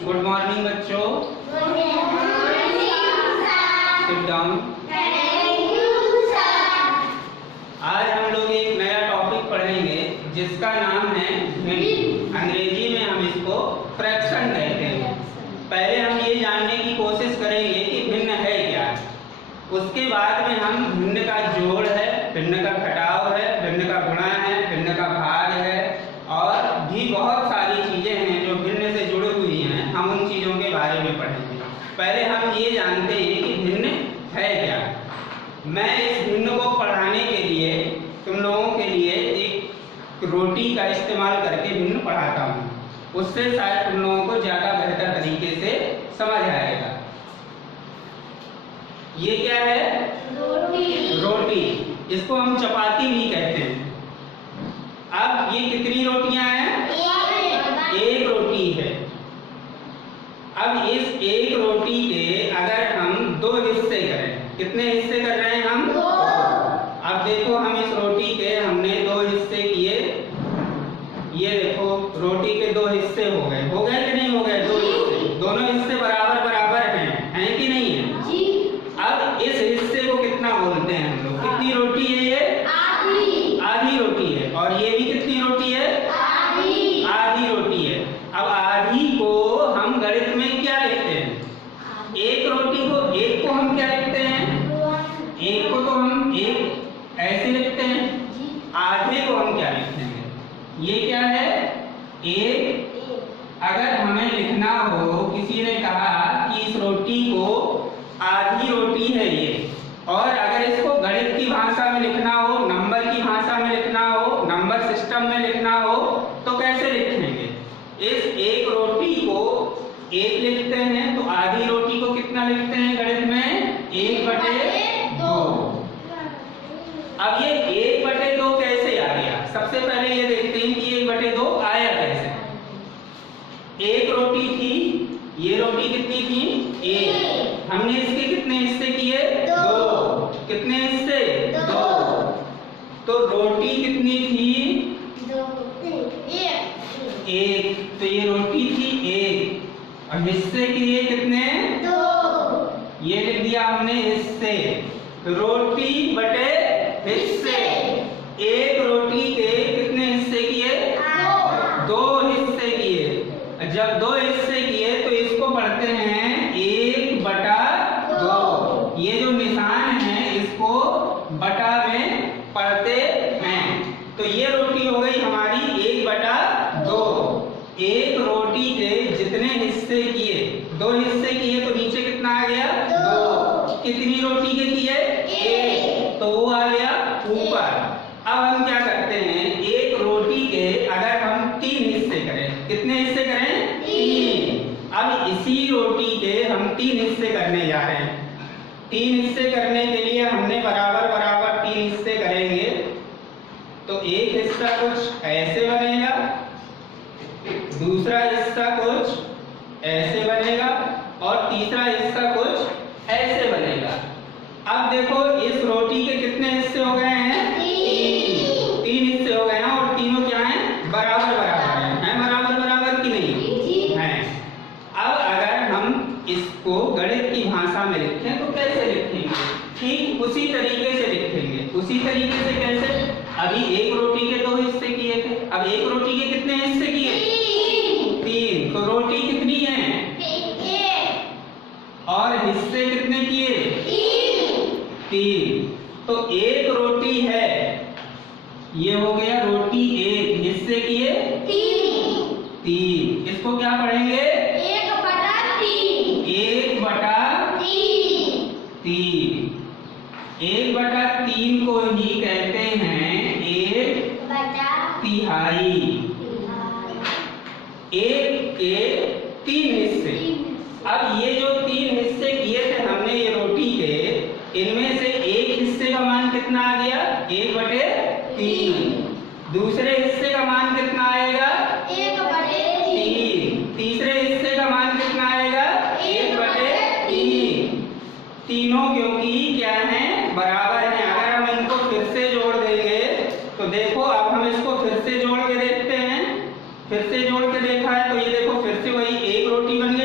Good morning बच्चों। Sit down. आज हम लोग एक नया टॉपिक पढ़ेंगे जिसका नाम है भिन्न। अंग्रेजी में हम इसको फ्रैक्शन कहते हैं। पहले हम ये जानने की कोशिश करेंगे कि भिन्न है क्या। उसके बाद में हम भिन्न का जोड़ है, भिन्न का घटाव है, भिन्न का गुणा है, भिन्न का भाग है और भी बहुत सारी चीजें हैं जो भिन्न से जुड़ी हुई हैं। हम उन चीजों के बारे में पढ़ेंगे। पहले हम ये जानते हैं कि भिन्न है क्या। मैं इस भिन्न को पढ़ाने के लिए तुम लोगों के लिए एक रोटी का इस्तेमाल करके भिन्न पढ़ाता हूँ। उससे शायद तुम लोगों को ज़्यादा बेहतर तरीके से समझ आएगा। ये क्या है? रोटी। रोटी, इसको हम चपाती भी कहते हैं। अब ये कितनी रोटियां हैं? एक रोटी है। अब इस एक रोटी के अगर हम दो हिस्से करें, कितने हिस्से कर रहे हैं हम? दो। अब देखो हम इस रोटी के हमने दो हिस्से किए। ये देखो रोटी के दो हिस्से हो गए कि नहीं हो गए? दो हिस्से, दोनों हिस्से बराबर बराबर हैं कि नहीं है? जी। अब इस हिस्से को कितना बोलते हैं हम लोग? कितनी रोटी है ये? आधी। आधी रोटी है। और ये भी कितनी रोटी है? आधी। आधी रोटी है। अब आधी को हम गणित में क्या लिखते हैं? एक रोटी को, एक को हम क्या लिखते हैं? एक को तो हम एक ऐसे लिखते हैं। आधे को हम क्या लिखते हैं? ये क्या है? एक। अगर हमें लिखना हो, किसी ने कहा कि इस रोटी को आधी रोटी है ये, और अगर इसको गणित की भाषा में लिखना हो, नंबर की भाषा में लिखना हो, नंबर सिस्टम में लिखना हो, तो कैसे लिखेंगे? इस एक रोटी को एक लिखते हैं, तो आधी रोटी को कितना लिखते हैं गणित में? 1/2। अब ये 1/2 कैसे आ गया? सबसे पहले ये देखते हैं कि 1/2 आया कैसे। एक रोटी थी, ये रोटी कितनी थी? एक। हमने इसके कितने हिस्से किए? दो। कितने हिस्से? दो। तो रोटी कितनी थी? एक। तो ये रोटी थी एक, और हिस्से किए कितने? दो। ये लिख दिया हमने हिस्से। रोटी बटे हिस्से। एक रोटी के कितने हिस्से किए? दो हिस्से किए। जब दो हिस्से किए तो इसको पढ़ते हैं 1/2। ये जो निशान है इसको बटा में पढ़ते हैं। तो ये रोटी हो गई हमारी 1/2। एक रोटी के जितने हिस्से किए, दो हिस्से किए, तो नीचे कितना आ गया? दो। कितनी रोटी के किए? एक, तो वो आ गया ऊपर। अब हम क्या करते हैं? एक रोटी के अगर हम 3 हिस्से करें, कितने हिस्से करें? 3। अब इसी रोटी के हम 3 हिस्से करने जा रहे हैं। 3 हिस्से करने के लिए हमने बराबर बराबर 3 हिस्से करेंगे। तो एक हिस्सा कुछ ऐसे बनेगा, दूसरा हिस्सा कुछ ऐसे बनेगा, और तीसरा हिस्सा कुछ ऐसे बनेगा। अब देखो इस रोटी के कितने हिस्से हो गए हैं? 3 हिस्से हो गए हैं, और तीनों क्या हैं? बराबर बराबर हैं। बराबर बराबर की नहीं हैं। अब अगर हम इसको गणित की भाषा में लिखें तो कैसे लिखेंगे? ठीक उसी तरीके से लिखेंगे। उसी तरीके से कैसे? अभी एक रोटी के दो हिस्से किए थे, अब एक रोटी के कितने हिस्से किए? 3। तो रोटी कितनी है? और हिस्से कितने किए? 3। तो एक रोटी है, ये हो गया रोटी एक, हिस्से किए 3। इसको क्या पढ़ेंगे? 1/3। 1/3 को ही कहते हैं 1/3। एक के 3 हिस्से। अब ये जो 3 हिस्से किए थे हमने ये रोटी के, इनमें से एक हिस्से का मान कितना आ गया? 1/3। दूसरे हिस्से का मान कितना आएगा? 1/3। तीसरे हिस्से का मान कितना आएगा? 1/3। तीनों क्योंकि क्या है? बराबर हैं। अगर हम इनको फिर से जोड़ देंगे तो देखो, अब हम इसको फिर से जोड़ के देखते हैं। फिर से जोड़ के देखा है तो ये देखो फिर से वही एक रोटी बन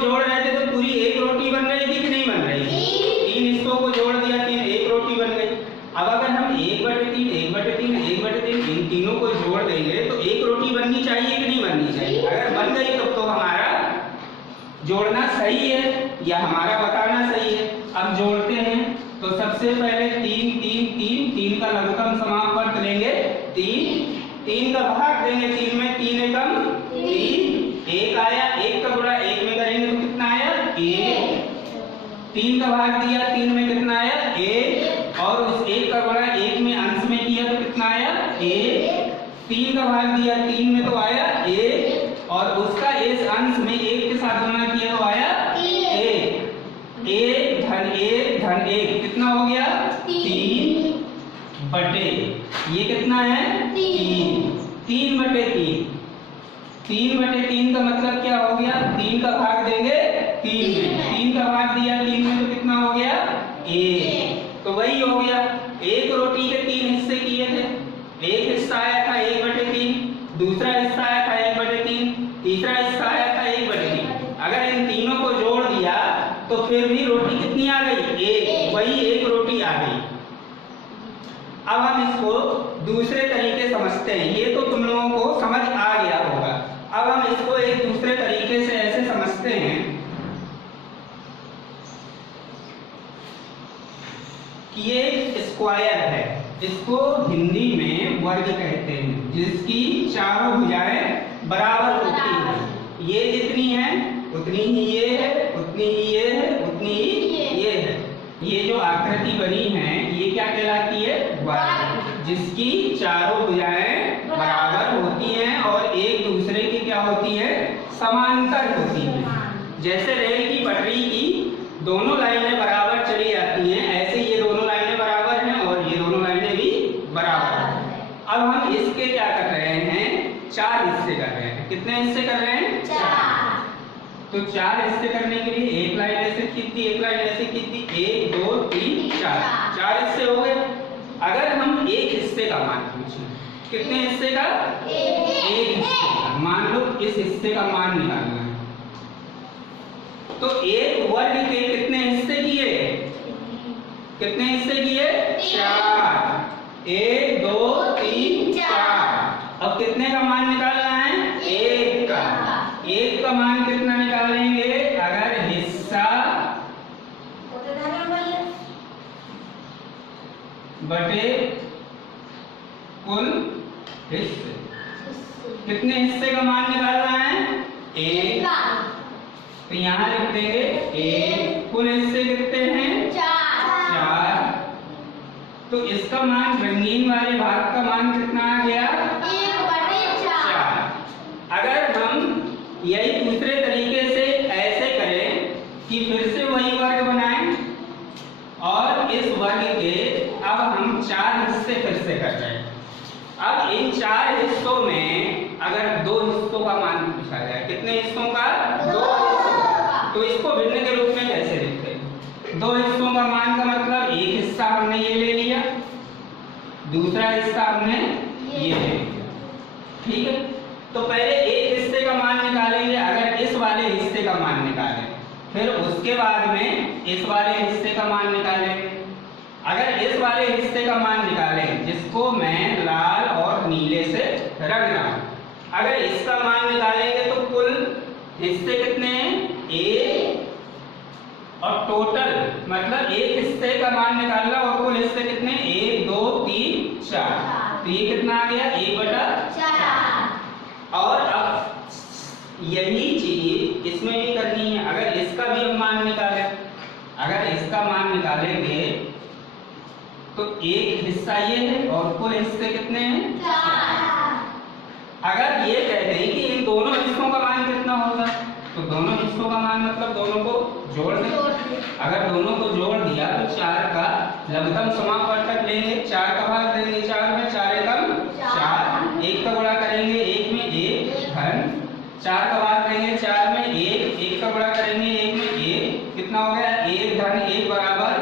जोड़ रहे थे तो पूरी एक रोटी बन रही थी कि नहीं बन रही थी? 3 हिस्सों को जोड़ दिया, 3 एक रोटी बन गई। अब अगर हम 1/3 1/3 1/3 इन तीनों को जोड़ देंगे तो एक रोटी बननी चाहिए कि नहीं बननी चाहिए? अगर बन गई तो हमारा जोड़ना सही है या हमारा बताना सही है। अब जोड़ते हैं तो सबसे पहले 3 3 3 3 का लघुत्तम समापवर्त लेंगे 3 का भाग देंगे 3 में, 3 एकम 3, 1 आया, 1 का गुणा 1 में करेंगे तो कितना आया? 1। 3 का भाग दिया 3 में कितना आया? 1, और उस 1 का गुणा 1 में अंश में किया तो कितना आया? 1। 3 का भाग दिया 3 में तो आया 1, और उसका इस अंश में 1 के साथ गुणा किया तो आया 1। 1 धन 1 धन 1 कितना हो गया? 3 बटे, ये कितना है? 3। 3/3 3/3 का मतलब क्या हो गया? 3 का भाग देंगे 3 में, 3 का भाग दिया 3 में तो कितना हो गया? 1। तो वही हो गया, एक रोटी के 3 हिस्से किए थे। एक हिस्सा आया था 1/3, दूसरा हिस्सा आया था 1/3, तीसरा हिस्सा आया था 1/3। अगर इन तीनों को जोड़ दिया तो फिर भी रोटी कितनी आ गई? 1। वही एक रोटी आ गई। अब हम इसको दूसरे तरीके समझते हैं। ये तो तुम लोगों को समझ आ गया होगा। अब हम इसको एक दूसरे तरीके से ऐसे समझते हैं कि ये स्क्वायर है, इसको हिंदी में वर्ग कहते हैं, जिसकी चारों भुजाएं बराबर होती हैं। ये जितनी है उतनी ही ये है, उतनी ही ये है, उतनी ही ये है। ये जो आकृति बनी है ये क्या कहलाती है? वर्ग, जिसकी चारों भुजाएं बराबर होती हैं और एक दूसरे की क्या होती है? समांतर होती है। जैसे रेल की पटरी की दोनों लाइनें बराबर चली जाती हैं, ऐसे ये दोनों लाइनें बराबर हैं और ये दोनों लाइनें भी बराबर हैं। अब हम इसके क्या कर रहे हैं? 4 हिस्से कर रहे हैं। कितने हिस्से कर रहे हैं? 4। तो 4 हिस्से करने के लिए एक लाइन ऐसे खींचती, एक लाइन ऐसे खींचती, 1 2 3 4, 4 हिस्से हो गए। अगर हम एक हिस्से का मान पूछें, कितने हिस्से का? एक हिस्से का। मान लो इस हिस्से का मान निकालना है तो एक वर्ग के कितने हिस्से किए? कितने हिस्से किए? 4। 1 2 3 4। अब कितने का मान निकालना है? 1 का। 1 का मान कितना निकालेंगे? अगर हिस्सा बटे कुल हिस्से, कितने हिस्से का मान निकालना है? 1। तो यहाँ लिख देंगे 1। कुल हिस्से कितने हैं? 4। तो इसका मान, रंगीन वाले भाग का मान कितना आ गया? 1/4। अगर हम यही दूसरे तरीके से ऐसे करें कि फिर से वही वर्ग बनाएं और इस वर्ग के अब हम 4 हिस्से फिर से कर रहे हैं। अब इन 4 हिस्सों में अगर 2 हिस्सों का मान पूछा जाए, कितने हिस्सों का? 2 हिस्सों। तो इसको भिन्न के रूप में कैसे लिखते हैं? 2 हिस्सों का मान का मतलब एक हिस्सा हमने ये ले लिया, दूसरा हिस्सा हमने ये ले लिया, ठीक है। तो पहले एक हिस्से का मान निकालेंगे, अगर इस वाले हिस्से का मान निकालें, फिर उसके बाद में इस वाले हिस्से का मान निकालेंगे। अगर इस वाले हिस्से का मान निकालें, जिसको मैं लाल और नीले से रंग रहा हूं, अगर इसका मान निकालेंगे तो कुल हिस्से कितने हैं? 1। और टोटल मतलब एक हिस्से का मान निकालना और कुल हिस्से कितने? 1 2 3 4। तो ये कितना आ गया? 1/4। और अब यही चीज इसमें भी करनी है। अगर इसका भी हम मान निकालें, अगर इसका मान निकालेंगे तो एक हिस्सा ये है और कुल हिस्से कितने हैं? 4। अगर ये कह दें कि इन दोनों हिस्सों का मान कितना होगा, तो दोनों हिस्सों का मान मतलब दोनों को जोड़ दें। अगर दोनों को जोड़ दिया तो 4 का लघुत्तम समापवर्तक लेंगे, 4 का भाग देंगे 4 में, 4 एकम 4, 1 का गुणा करेंगे 1 में 1 धन 4 का भाग देंगे 4 में 1, 1 का गुणा करेंगे 1 में 1, कितना हो गया? 1 धन 1 बराबर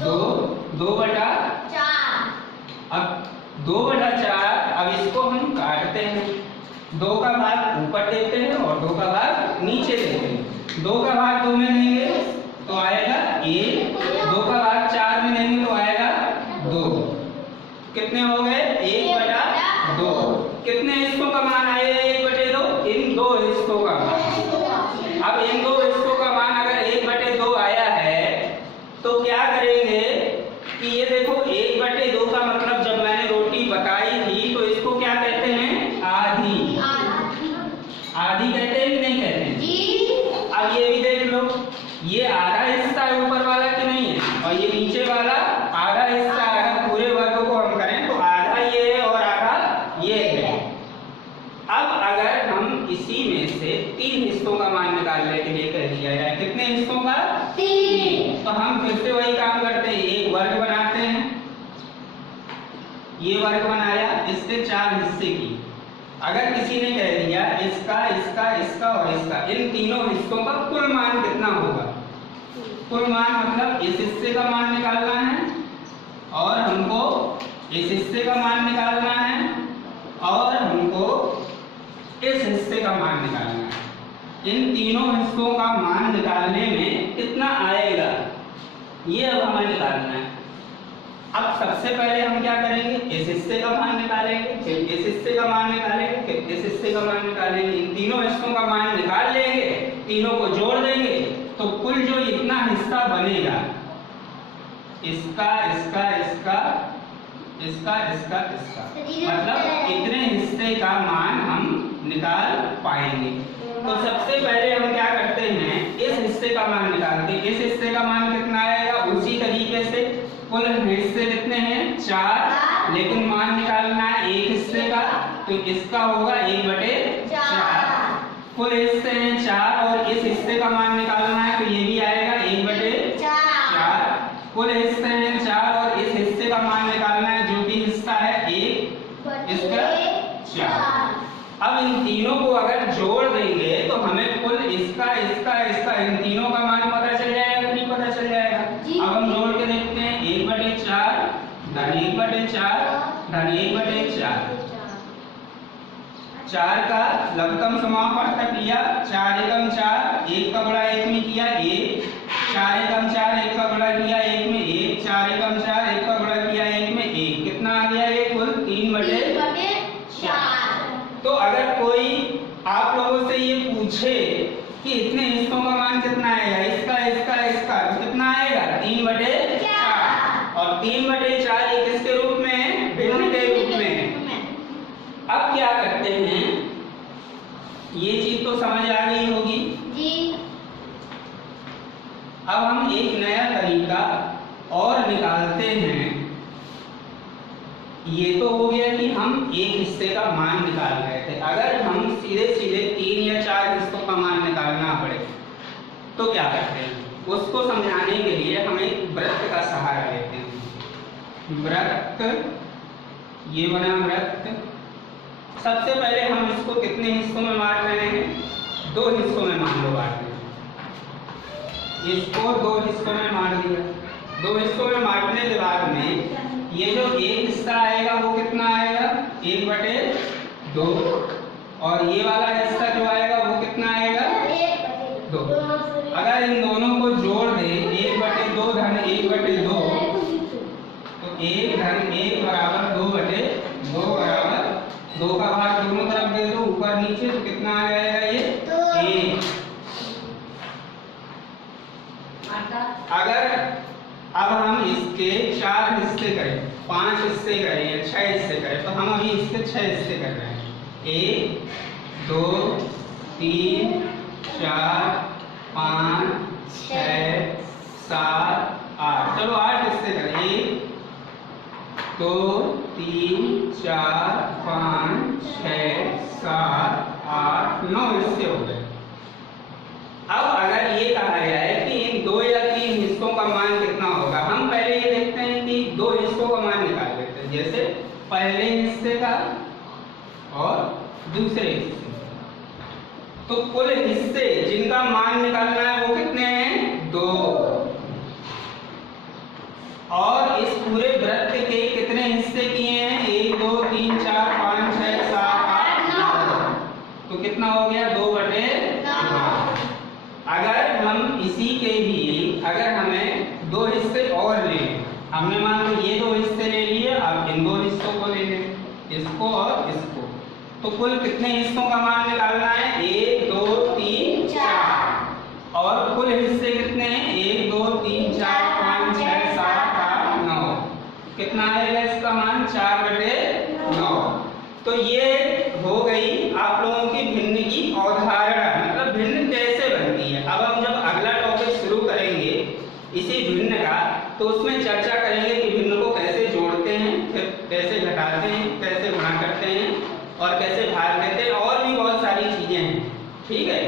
2, 2/4। अब 2/4, अब इसको हम काटते हैं, 2 का भाग ऊपर देते हैं और 2 का भाग नीचे देते हैं। 2 का भाग 2 में लेंगे तो आएगा 1, 2 का भाग 4 में लेंगे तो आएगा 2। कितने हो गए? 1/2। कितने हिस्सों का मान आएगा 1/2? इन 2 हिस्सों का मान। अब इन 2 हिस्सों का मान अगर 1/2 आया है तो क्या करेंगे कि ये देखो 1/2 का मतलब जब मैंने रोटी बताई थी तो इसको क्या कहते हैं? आधी। आधी कहते हैं कि नहीं कहते हैं? जी। अब ये भी देख लो, ये आधा हिस्सा है ऊपर वाला कि नहीं है, और ये नीचे वाला आधा हिस्सा है। अगर पूरे वर्ग को हम करें तो आधा ये है और आधा ये है। अब अगर हम इसी में से 3 हिस्सों का मान निकालने के लिए कह दिया जाए, कितने हिस्सों का? 3। तो हम फिर से वही काम करते हैं, एक वर्ग बनाते हैं। ये वर्ग बनाया, इससे 4 हिस्से की। अगर किसी ने कह दिया इसका, इसका, इसका और इसका, इन तीनों हिस्सों का कुल मान कितना होगा? कुल मान मतलब इस हिस्से का मान निकालना है और हमको इस हिस्से का मान निकालना है और हमको इस हिस्से का मान निकालना है। इन तीनों हिस्सों का मान निकालने में कितना आएगा ये अब हमें निकालना है। अब सबसे पहले हम क्या करेंगे? इस हिस्से का मान निकालेंगे, फिर इस हिस्से का मान निकालेंगे, फिर इस हिस्से का मान निकालेंगे। इन तीनों हिस्सों का मान निकाल लेंगे, तीनों को जोड़ देंगे तो कुल जो इतना हिस्सा बनेगा, इसका, इसका, इसका, इसका, इसका, इसका, मतलब इतने हिस्से का मान हम निकाल पाएंगे। तो सबसे पहले हम क्या करते हैं? इस हिस्से का मान निकालते हैं। इस हिस्से का मान कितना आएगा? उसी तरीके से कुल हिस्से कितने हैं? 4, लेकिन मान निकालना है एक हिस्से का, तो इसका होगा 1/4। कुल हिस्से हैं 4 और इस हिस्से का मान निकालना है तो ये भी आएगा 1/4। कुल हिस्से हैं 4 और इस हिस्से का मान निकालना है जो कि हिस्सा है 1, इसका 4। अब इन तीनों को अगर जोड़ देंगे तो हमें कुल इसका, इसका, इसका, इन तीनों का मान पता चल जाएगा कि नहीं पता चल जाएगा? अब हम जोड़ के देखते हैं। 1/4 धन 1/4 धन 1/4। 4 का लघुत्तम समापवर्तक लिया, 4 एकम 4, 1 का गुणा 1 में किया 1, 4 एकम 4, 1 का गुणा किया 1 में 1, 4 एकम 4, 1 का गुणा किया 1 में 1। कितना आ गया ये? कुल 3/4। तो अगर कोई आप लोगों से ये पूछे कि इतने हिस्सों का मान कितना आएगा, इसका, इसका, इसका, तो कितना आएगा? 3/4। और 3/4 ये किसके रूप में है? भिन्न के रूप में है। अब क्या करते हैं? ये चीज तो समझ आ गई होगी जी। अब हम एक नया तरीका और निकालते हैं। ये तो हो गया कि हम एक हिस्से का मान निकाल रहे थे। अगर हम सीधे सीधे 3 या 4 हिस्सों का मान निकालना पड़े तो क्या करते हैं? उसको समझाने के लिए हम एक वृत्त का सहारा लेते हैं। वृत्त, ये बना वृत्त। सबसे पहले हम इसको कितने हिस्सों में बांट रहे हैं? 2 हिस्सों में मान लो बांट रहे हैं। इसको 2 हिस्सों में बांट दिया। 2 हिस्सों में बांटने के बाद में ये जो एक हिस्सा आएगा वो कितना आएगा? 1/2। और ये वाला हिस्सा जो आएगा वो कितना आएगा? 2। अगर इन दोनों को जोड़ दे 1/2 धन 1/2 तो 1 धन 1 बराबर 2/2 बराबर 2 का भाग दोनों तरफ दे दो, ऊपर नीचे, तो कितना आ जाएगा ये? 1। अगर अब हम इसके 4 हिस्से करें, 5 हिस्से करें या 6 हिस्से करें, तो हम अभी इसके 6 हिस्से कर रहे हैं। 1, 2, 3, 4, 5, 6, 7, 8। चलो 8 हिस्से करें। 1, 2, 3, 4, 5, 6, 7, 8, 9 हिस्से हो गए। अब अगर ये कहा जाए कि इन 2 या 3 हिस्सों का मान कितना होगा, हम पहले ये देखते हैं कि 2 हिस्सों का मान निकाल लेते हैं। जैसे पहले हिस्से का और दूसरे हिस्से। तो कुल हिस्से जिनका मान निकालना है वो कितने हैं? 2। और इस पूरे वृत्त के कितने हिस्से किए हैं? 1, 2, 3, 4, 5, 6, 7, 8, 9। तो कितना हो गया? 2/9। अगर तो कुल कितने हिस्सों का मान निकालना है? 1 2 3 4। और कुल हिस्से कितने हैं? 1 2 3 4 5 6 7 8 9। कितना आएगा इसका मान? 4/9। तो ये हो गई आप लोगों की भिन्न की अवधारणा, मतलब भिन्न कैसे बनती है। अब हम जब अगला टॉपिक शुरू करेंगे इसी भिन्न का, तो उसमें चर्चा करेंगे कि भिन्न को कैसे जोड़ते हैं, फिर कैसे घटाते हैं, कैसे गुणा करते हैं और कैसे भाग देते हैं, और भी बहुत सारी चीजें हैं। ठीक है।